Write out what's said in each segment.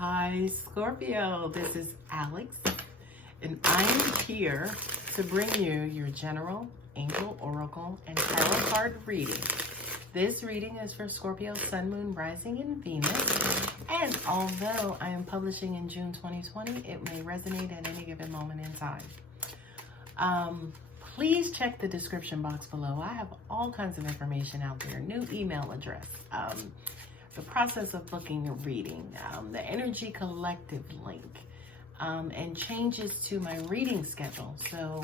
Hi, Scorpio. This is Alex, and I am here to bring you your general, angel, oracle, and tarot card reading. This reading is for Scorpio, Sun, Moon, Rising, and Venus. And although I am publishing in June 2020, it may resonate at any given moment in time. Please check the description box below. I have all kinds of information out there. New email address. The process of booking a reading, the Energy Collective link, and changes to my reading schedule. So,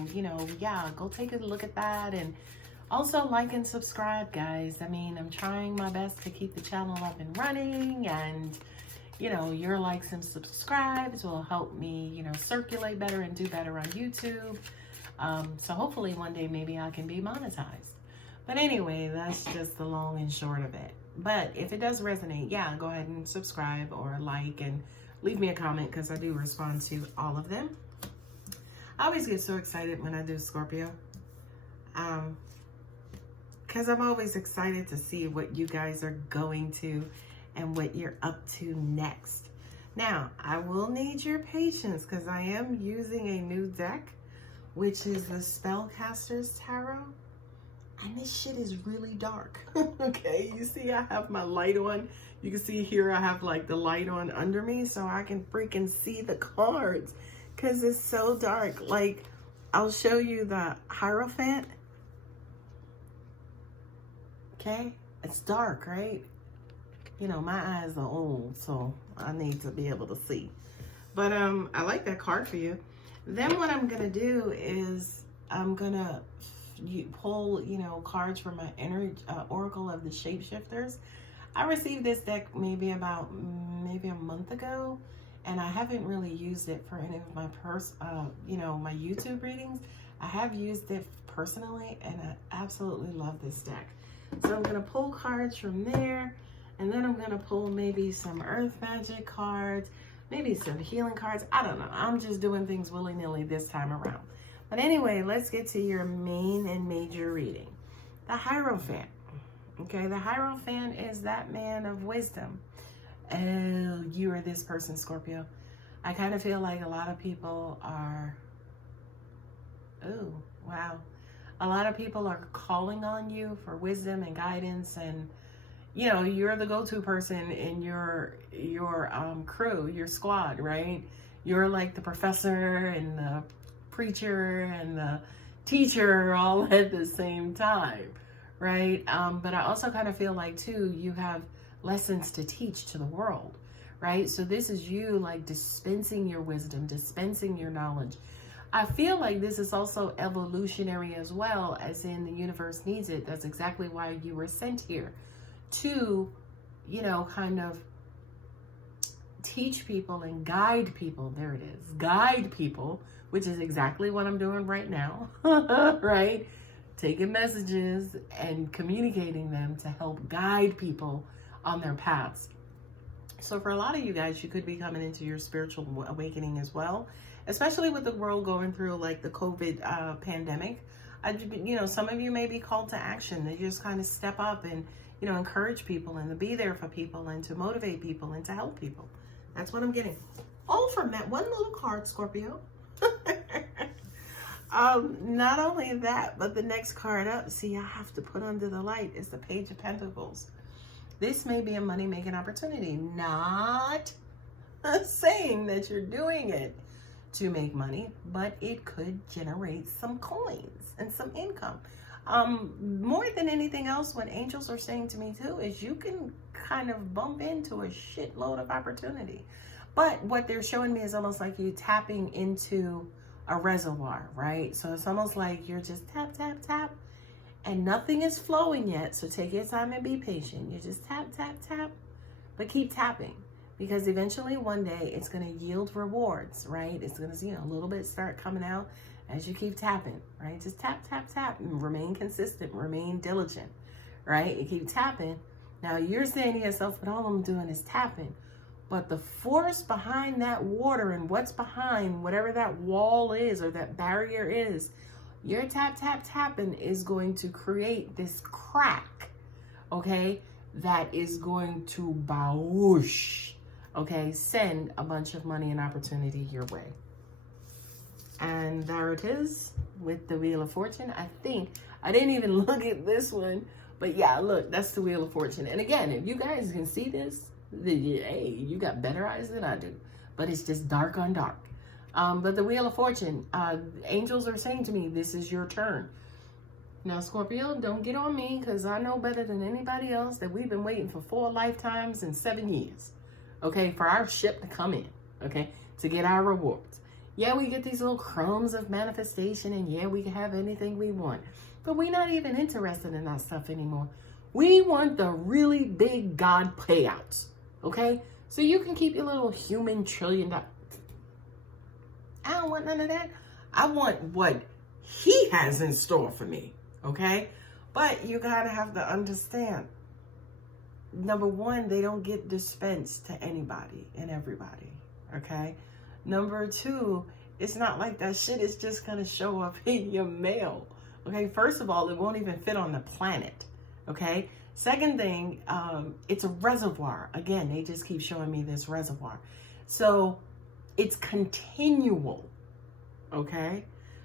go take a look at that, and also like and subscribe, guys. I mean, I'm trying my best to keep the channel up and running, and, your likes and subscribes will help me, circulate better and do better on YouTube. So hopefully one day maybe I can be monetized. But anyway, that's just the long and short of it. But if it does resonate, go ahead and subscribe or like and leave me a comment, because I do respond to all of them. I always get so excited when I do Scorpio. Because I'm always excited to see what you guys are going to and what you're up to next. Now, I will need your patience because I am using a new deck, which is the Spellcaster's Tarot. And this shit is really dark. Okay, you see I have my light on. You can see here I have like the light on under me so I can freaking see the cards because it's so dark. Like, I'll show you the Hierophant. Okay, it's dark, right? My eyes are old, so I need to be able to see. But I like that card for you. Then what I'm gonna do is I'm gonna pull, cards from my Oracle of the Shapeshifters. I received this deck maybe a month ago, and I haven't really used it for any of my my YouTube readings. I have used it personally, and I absolutely love this deck. So I'm gonna pull cards from there, and then I'm gonna pull maybe some Earth Magic cards, maybe some healing cards. I don't know. I'm just doing things willy-nilly this time around. But anyway, let's get to your main and major reading. The Hierophant. Okay, the Hierophant is that man of wisdom. Oh, you are this person, Scorpio. I kind of feel like a lot of people are, oh, wow. A lot of people are calling on you for wisdom and guidance, and you're the go-to person in your crew, your squad, right? You're like the professor and the preacher and the teacher all at the same time, right? But I also kind of feel like too, you have lessons to teach to the world, right? So this is you like dispensing your wisdom, dispensing your knowledge. I feel like this is also evolutionary as well, as in the universe needs it. That's exactly why you were sent here, to, kind of teach people and guide people. There it is. Guide people, which is exactly what I'm doing right now, right? Taking messages and communicating them to help guide people on their paths. So for a lot of you guys, you could be coming into your spiritual awakening as well, especially with the world going through like the COVID pandemic. Some of you may be called to action. They just kind of step up and, encourage people and to be there for people and to motivate people and to help people. That's what I'm getting. All from that one little card, Scorpio. Not only that, but the next card up, see, I have to put under the light, is the Page of Pentacles. This may be a money-making opportunity. Not saying that you're doing it to make money, but it could generate some coins and some income. More than anything else, what angels are saying to me too is you can kind of bump into a shitload of opportunity. But what they're showing me is almost like you tapping into a reservoir, right? So it's almost like you're just tap, tap, tap, and nothing is flowing yet. So take your time and be patient. You just tap, tap, tap, but keep tapping, because eventually one day it's going to yield rewards, right? It's going to, a little bit start coming out as you keep tapping, right? Just tap, tap, tap, and remain consistent, remain diligent, right? You keep tapping. Now you're saying to yourself, but all I'm doing is tapping. But the force behind that water and what's behind whatever that wall is or that barrier is, your tap, tap, tapping is going to create this crack, okay, that is going to bawoosh, okay, send a bunch of money and opportunity your way. And there it is with the Wheel of Fortune. I think, I didn't even look at this one, but yeah, look, that's the Wheel of Fortune. And again, if you guys can see this, hey, you got better eyes than I do, but it's just dark on dark. But the Wheel of Fortune, angels are saying to me, this is your turn. Now, Scorpio, don't get on me, because I know better than anybody else that we've been waiting for 4 lifetimes and 7 years, okay, for our ship to come in, okay, to get our rewards. Yeah, we get these little crumbs of manifestation, and yeah, we can have anything we want. But we're not even interested in that stuff anymore. We want the really big God payouts, okay? So you can keep your little human $1 trillion. I don't want none of that. I want what he has in store for me, okay? But you gotta have to understand, number one, they don't get dispensed to anybody and everybody, okay? Number two, it's not like that shit is just gonna show up in your mail. Okay, first of all, it won't even fit on the planet. Okay, second thing, it's a reservoir. Again, they just keep showing me this reservoir. So it's continual. Okay,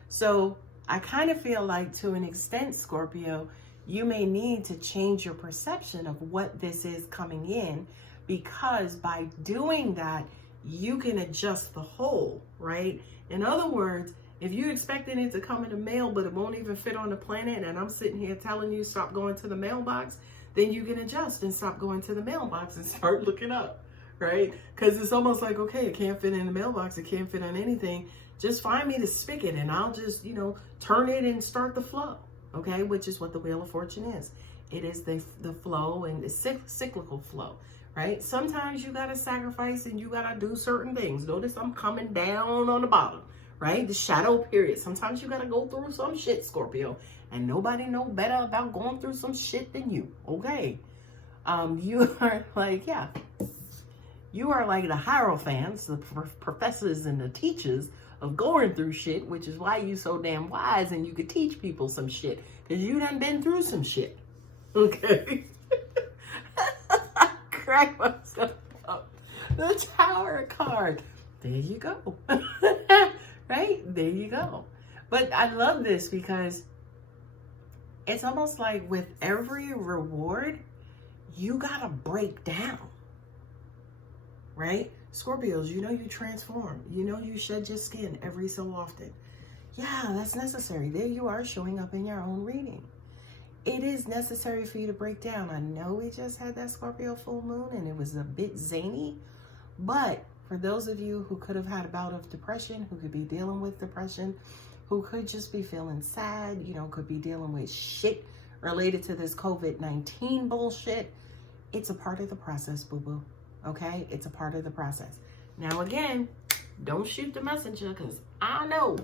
so I kind of feel like, to an extent, Scorpio, you may need to change your perception of what this is coming in, because by doing that, you can adjust the whole, right? In other words, if you're expecting it to come in the mail, but it won't even fit on the planet, and I'm sitting here telling you stop going to the mailbox, then you can adjust and stop going to the mailbox and start looking up, right? Because it's almost like, okay, it can't fit in the mailbox, it can't fit on anything. Just find me the spigot and I'll just, turn it and start the flow, okay? Which is what the Wheel of Fortune is. It is the flow, and the cyclical flow. Right? Sometimes you got to sacrifice and you got to do certain things. Notice I'm coming down on the bottom, right? The shadow period. Sometimes you got to go through some shit, Scorpio. And nobody know better about going through some shit than you, okay? You are like, yeah. You are like the hierophants, the professors and the teachers of going through shit, which is why you so damn wise and you could teach people some shit. Because you done been through some shit, okay? Crack myself up. The Tower card. There you go. Right? There you go. But I love this because it's almost like with every reward, you gotta break down. Right? Scorpios, you transform. You shed your skin every so often. Yeah, that's necessary. There you are showing up in your own reading. It is necessary for you to break down. I know we just had that Scorpio full moon and it was a bit zany, but for those of you who could have had a bout of depression, who could be dealing with depression, who could just be feeling sad, could be dealing with shit related to this COVID-19 bullshit, it's a part of the process, boo-boo, okay? It's a part of the process. Now, again, don't shoot the messenger, because I know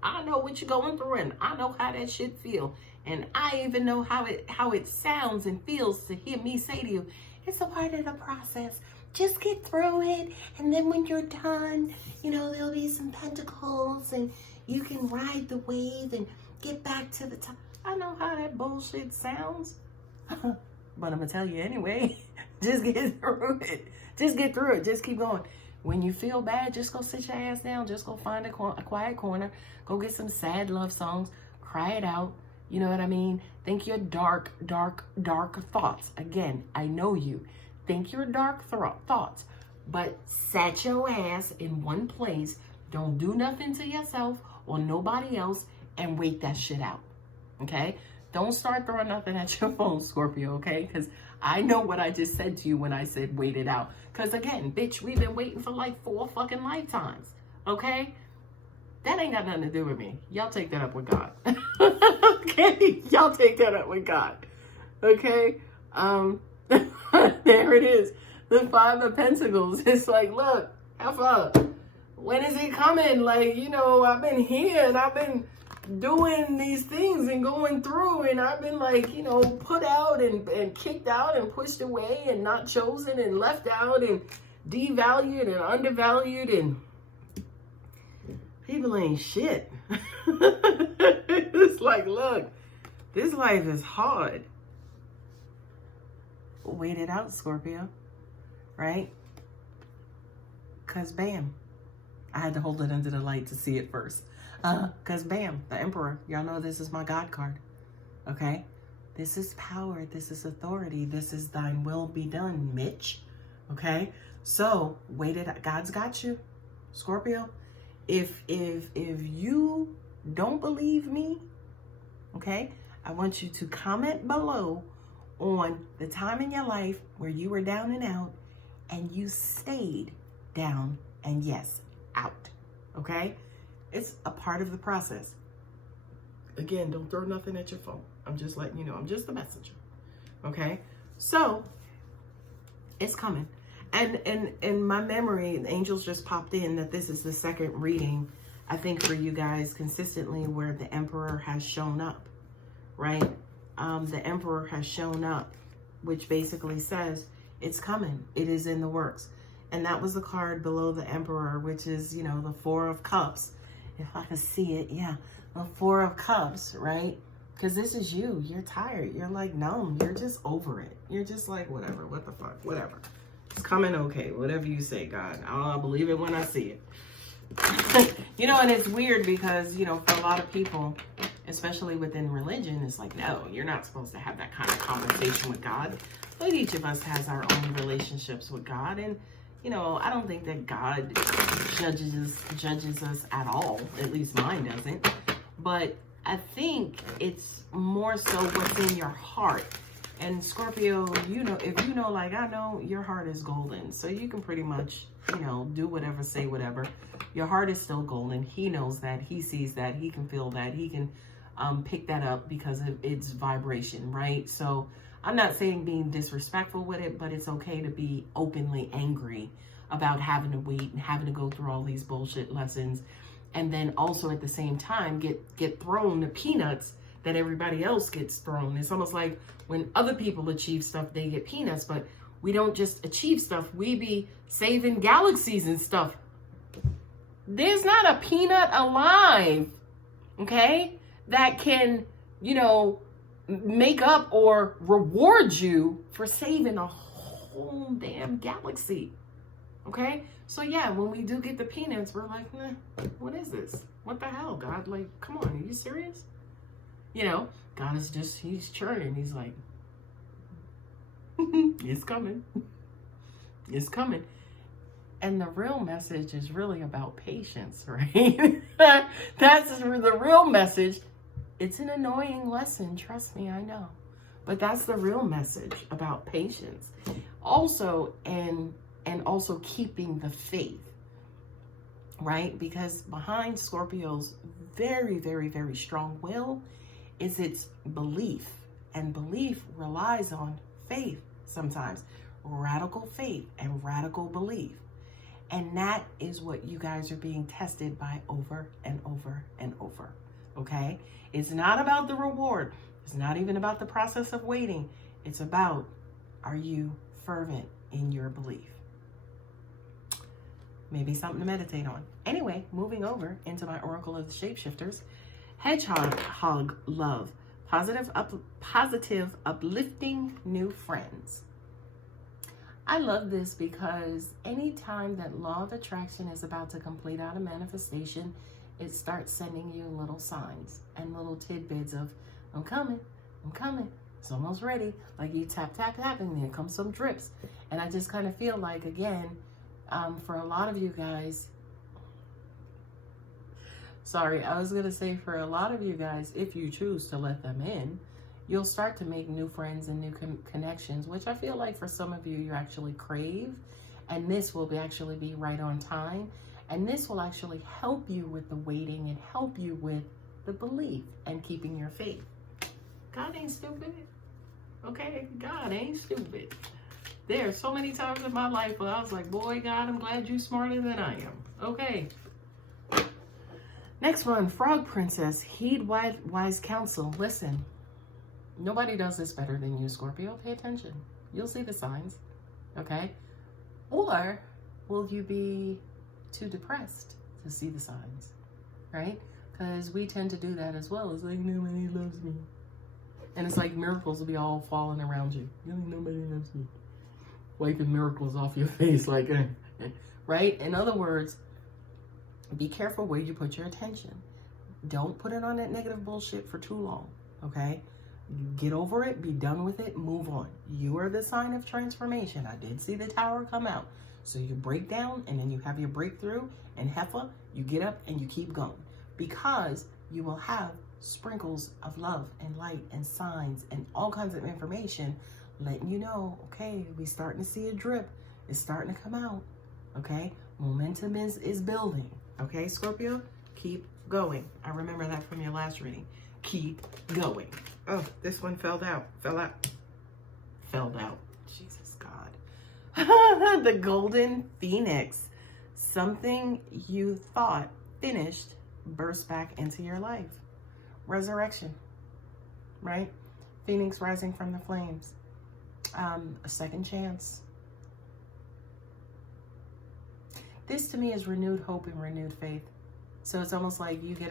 what you're going through, and I know how that shit feel. And I even know how it sounds and feels to hear me say to you, it's a part of the process. Just get through it. And then when you're done, there'll be some pentacles and you can ride the wave and get back to the top. I know how that bullshit sounds, but I'm going to tell you anyway, just get through it. Just get through it. Just keep going. When you feel bad, just go sit your ass down. Just go find a quiet corner. Go get some sad love songs. Cry it out. You know what I mean? Think your dark, dark, dark thoughts. Again, I know you. Think your dark thoughts. But set your ass in one place. Don't do nothing to yourself or nobody else and wait that shit out. Okay? Don't start throwing nothing at your phone, Scorpio, okay? Because I know what I just said to you when I said wait it out. Because again, bitch, we've been waiting for like 4 fucking lifetimes. Okay? That ain't got nothing to do with me. Y'all take that up with God. Okay? Y'all take that up with God. Okay? There it is. The 5 of Pentacles. It's like, look, when is it coming? Like, I've been here and I've been doing these things and going through, and I've been like, put out and kicked out and pushed away and not chosen and left out and devalued and undervalued, and people ain't shit. It's like, look, this life is hard. Wait it out, Scorpio, right? Because bam. I had to hold it under the light to see it first. Because bam, the Emperor. Y'all know this is my God card. Okay? This is power. This is authority. This is thine will be done, Mitch. Okay? So, God's got you, Scorpio. If you don't believe me, okay, I want you to comment below on the time in your life where you were down and out and you stayed down and yes, out. Okay? It's a part of the process. Again, don't throw nothing at your phone. I'm just letting you know. I'm just the messenger. Okay? So, it's coming. And in my memory, the angels just popped in that this is the second reading, I think, for you guys consistently where the Emperor has shown up, right? The Emperor has shown up, which basically says it's coming. It is in the works. And that was the card below the Emperor, which is, you know, the Four of Cups. If I can see it, yeah. The Four of Cups, right? Because this is you. You're tired. You're like numb. You're just over it. You're just like, whatever. What the fuck? Whatever. It's coming okay. Whatever you say, God. I'll believe it when I see it. You know, and it's weird because, you know, for a lot of people, especially within religion, it's like, no, you're not supposed to have that kind of conversation with God. But each of us has our own relationships with God. And, you know, I don't think that God judges us at all. At least mine doesn't. But I think it's more so what's in your heart. And Scorpio, you know, if you know, like I know, your heart is golden. So you can pretty much, you know, do whatever, say whatever. Your heart is still golden. He knows that. He sees that. He can feel that. He can pick that up because of its vibration, right? So I'm not saying being disrespectful with it, but it's okay to be openly angry about having to wait and having to go through all these bullshit lessons. And then also at the same time, get thrown the peanuts that everybody else gets thrown. It's almost like when other people achieve stuff, they get peanuts, but we don't just achieve stuff. We be saving galaxies and stuff. There's not a peanut alive, okay, that can, you know, make up or reward you for saving a whole damn galaxy, okay? So yeah, when we do get the peanuts, we're like, what is this? What the hell, God? Like, come on, are you serious? You know, God is just, he's churning. He's like, it's coming. It's coming. And the real message is really about patience, right? That's the real message. It's an annoying lesson. Trust me, I know. But that's the real message about patience. Also, and also keeping the faith, right? Because behind Scorpio's very, very, very strong will is its belief. And belief relies on faith sometimes. Radical faith and radical belief. And that is what you guys are being tested by over and over and over. Okay? It's not about the reward. It's not even about the process of waiting. It's about, are you fervent in your belief? Maybe something to meditate on. Anyway, moving over into my Oracle of the Shapeshifters. Hedgehog love. Positive, uplifting new friends. I love this because anytime that law of attraction is about to complete out a manifestation, it starts sending you little signs and little tidbits of, I'm coming, it's almost ready. Like you tap, and there comes some drips. And I just kind of feel like, again, for a lot of you guys, sorry, I was going to say for a lot of you guys, if you choose to let them in, you'll start to make new friends and new connections, which I feel like for some of you, you actually crave. And this will actually be right on time. And this will actually help you with the waiting and help you with the belief and keeping your faith. God ain't stupid. Okay? God ain't stupid. There are so many times in my life where I was like, boy, God, I'm glad you're smarter than I am. Okay. Next one, Frog Princess. Heed wise counsel. Listen. Nobody does this better than you, Scorpio. Pay attention. You'll see the signs, okay? Or will you be too depressed to see the signs, right? Because we tend to do that as well. It's like, nobody loves me. And it's like miracles will be all falling around you. Nobody loves me. Wiping miracles off your face like, right? In other words, be careful where you put your attention. Don't put it on that negative bullshit for too long, okay? Get over it, be done with it, move on. You are the sign of transformation. I did see the tower come out. So you break down and then you have your breakthrough, and heifer, you get up and you keep going, because you will have sprinkles of love and light and signs and all kinds of information letting you know, okay, we starting to see a drip. It's starting to come out, okay? Momentum is building, okay, Scorpio? Keep going. I remember that from your last reading. Keep going. Oh, this one fell out. Jesus, God. The golden phoenix. Something you thought finished burst back into your life. Resurrection, right? Phoenix rising from the flames. A second chance. This to me is renewed hope and renewed faith. So it's almost like you get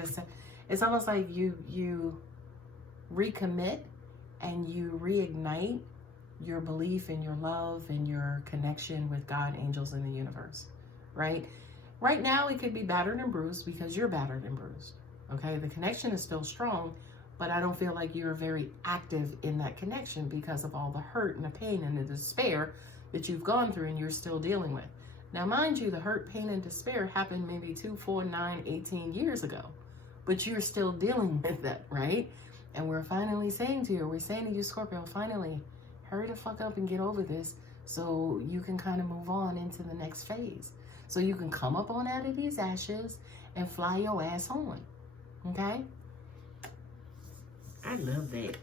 it's almost like you recommit and you reignite your belief and your love and your connection with God, angels, and the universe, right? Right now it could be battered and bruised because you're battered and bruised, okay? The connection is still strong, but I don't feel like you're very active in that connection because of all the hurt and the pain and the despair that you've gone through and you're still dealing with. Now, mind you, the hurt, pain, and despair happened maybe 2, 4, 9, 18 years ago, but you're still dealing with that, right? And we're finally saying to you, we're saying to you, Scorpio, finally, hurry the fuck up and get over this so you can kind of move on into the next phase. So you can come up on out of these ashes and fly your ass on, okay? I love that.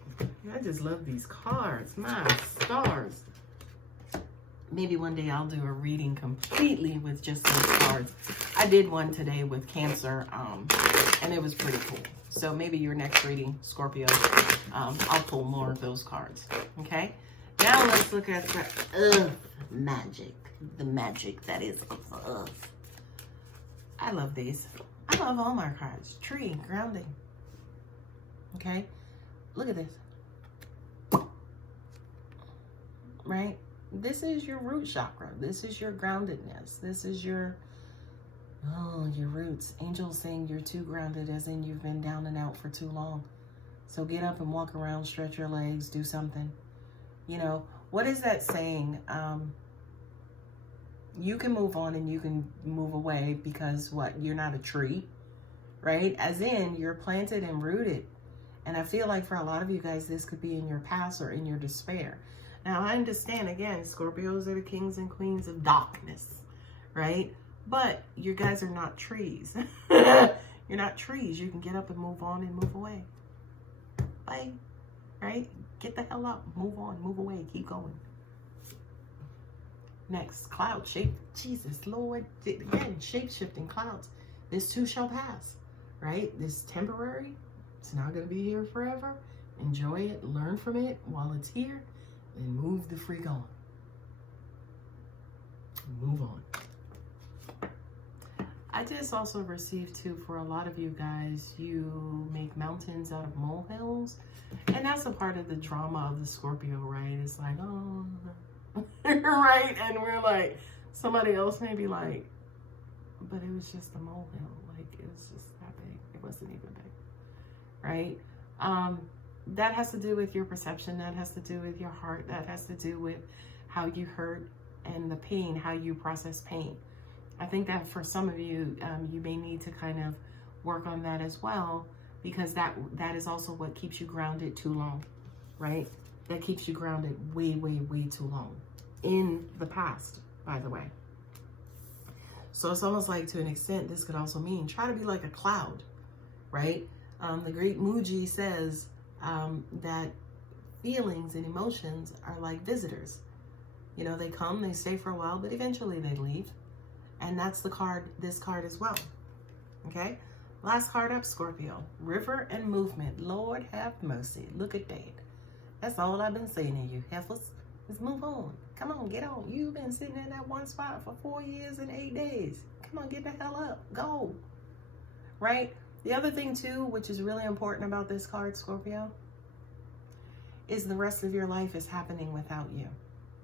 I just love these cards. My stars. Maybe one day I'll do a reading completely with just those cards. I did one today with Cancer, and it was pretty cool. So maybe your next reading, Scorpio, I'll pull more of those cards, okay? Now let's look at the magic. The magic that is Earth. I love these. I love all my cards. Tree, grounding. Okay? Look at this. Right? This is your root chakra. This is your groundedness. This is your roots. Angels saying you're too grounded, as in you've been down and out for too long. So get up and walk around, stretch your legs, do something. You know, what is that saying? You can move on and you can move away because what? You're not a tree, right? As in, you're planted and rooted. And I feel like for a lot of you guys, this could be in your past or in your despair. Now, I understand, again, Scorpios are the kings and queens of darkness, right? But you guys are not trees. You're not trees. You can get up and move on and move away. Bye, right? Get the hell up. Move on, move away, keep going. Next, cloud shape. Jesus, Lord. Again, shape-shifting clouds. This too shall pass, right? This is temporary. It's not going to be here forever. Enjoy it. Learn from it while it's here. And move the freak on. Move on. I just also received too, for a lot of you guys, you make mountains out of molehills. And that's a part of the drama of the Scorpio, right? It's like, oh, right? And we're like, somebody else may be like, but it was just a molehill. Like, it was just that big. It wasn't even big, right? That has to do with your perception. That has to do with your heart. That has to do with how you hurt and the pain, how you process pain. I think that for some of you, you may need to kind of work on that as well, because that is also what keeps you grounded too long, right? That keeps you grounded way, way, way too long in the past, by the way. So it's almost like, to an extent, this could also mean try to be like a cloud, right? The great Muji says that feelings and emotions are like visitors. You know, they come, they stay for a while, but eventually they leave. And that's the card, this card as well. Okay? Last card up, Scorpio. River and movement. Lord have mercy. Look at that. That's all I've been saying to you, heifers. Let's move on. Come on, get on. You've been sitting in that one spot for 4 years and 8 days. Come on, get the hell up. Go. Right? The other thing too, which is really important about this card, Scorpio, is the rest of your life is happening without you.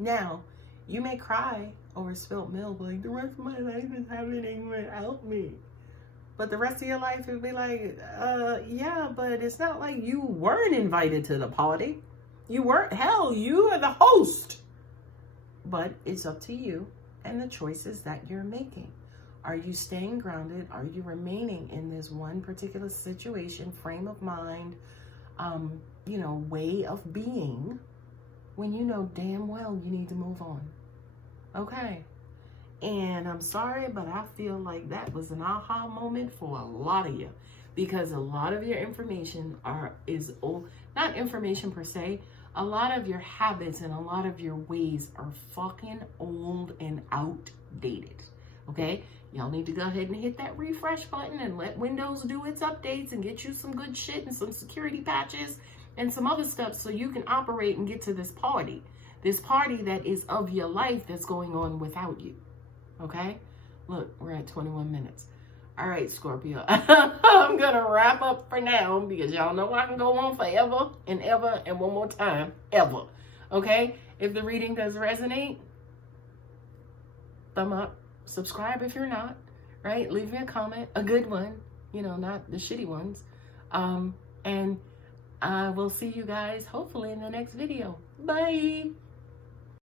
Now, you may cry over spilt milk. Like, the rest of my life is happening without me. But the rest of your life, it would be like, yeah, but it's not like you weren't invited to the party. You weren't. Hell, you are the host. But it's up to you and the choices that you're making. Are you staying grounded? Are you remaining in this one particular situation, frame of mind, way of being, when you know damn well you need to move on? Okay. And I'm sorry, but I feel like that was an aha moment for a lot of you, because a lot of your information is old, not information per se. A lot of your habits and a lot of your ways are fucking old and outdated. Okay? Y'all need to go ahead and hit that refresh button and let Windows do its updates and get you some good shit and some security patches and some other stuff so you can operate and get to this party. This party that is of your life that's going on without you. Okay? Look, we're at 21 minutes. All right, Scorpio. I'm going to wrap up for now because y'all know I can go on forever and ever and one more time, ever. Okay? If the reading does resonate, thumb up. Subscribe if you're not, right? Leave me a comment, a good one, not the shitty ones. And I will see you guys hopefully in the next video. Bye.